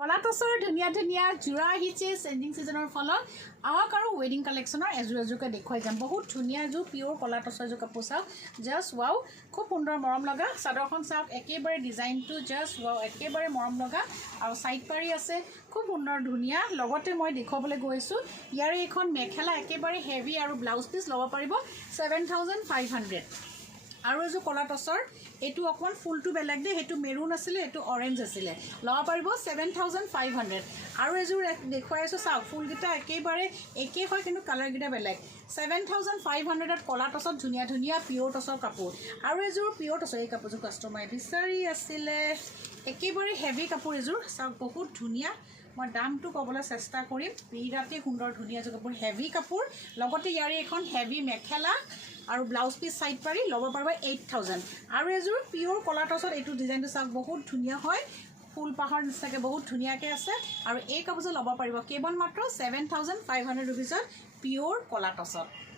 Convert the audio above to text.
কলাটছৰ ধুনীয়া ধুনীয়া জোৰা আহিছে চেঞ্জিং সিজনৰ ফলত আহক আৰু ৱেডিং কালেকশ্যনৰ এজোৰকে দেখুৱাই যাম বহুত ধুনীয়া এযোৰ পিয়ৰ কলাটছৰ এযোৰ কাপোৰ চাওক জাষ্ট ৱাও খুব সুন্দৰ মৰম লগা চাদৰখন চাওক একেবাৰে ডিজাইনটো জাষ্ট ৱাও একেবাৰে মৰম লগা আৰু সাইড পাৰি আছে খুব সুন্দৰ ধুনীয়া লগতে মই দেখুৱাবলৈ গৈছো ইয়াৰে এখন মেখেলা একেবাৰে হেভি আৰু ব্লাউজ পিস ল'ব পাৰিব 7500 আৰু এযোৰ কলাটছৰ এটু অকমান ফুলটো বেলেগ দে হেতু মেৰুন আছিল এটু অৰেঞ্জ আছিল লব পাৰিব 7500 আৰু এযোৰ দেখুৱাই আছো চাওক ফুল গিটা একেবাৰে একে হয় কিন্তু কালাৰ গিটা বেলেগ 7500 ত কলাটছত ধুনীয়া ধুনীয়া পিয়ৰ টছৰ কাপোৰ আৰু এযোৰ পিয়ৰ টছৰ এই কাপোৰযোৰ কাস্টমাৰে বিচাৰি আছিল একেবাৰে হেভি কাপোৰ এযোৰ চাওক বহুত ধুনীয়া মই দামটো কবলৈ চেষ্টা কৰিম বিৰাতে সুন্দৰ ধুনীয়া এযোৰ কাপোৰ হেভি কাপোৰ লগতে ইয়াৰে এখন হেভি মেখেলা আৰু ব্লাউজ পিস সাইড পাৰি ল'ব পাৰিব 8000 আৰু এযোৰ পিয়ৰ কলাটছত এইটো ডিজাইনটো চাওক বহুত ধুনীয়া হয় ফুল পাহৰ নিচাকে বহুত ধুনীয়াকে আছে আৰু এই কাপোৰযোৰ ল'ব পাৰিব কেৱল মাত্ৰ 7500 ৰুপিছত পিয়ৰ কলাটছত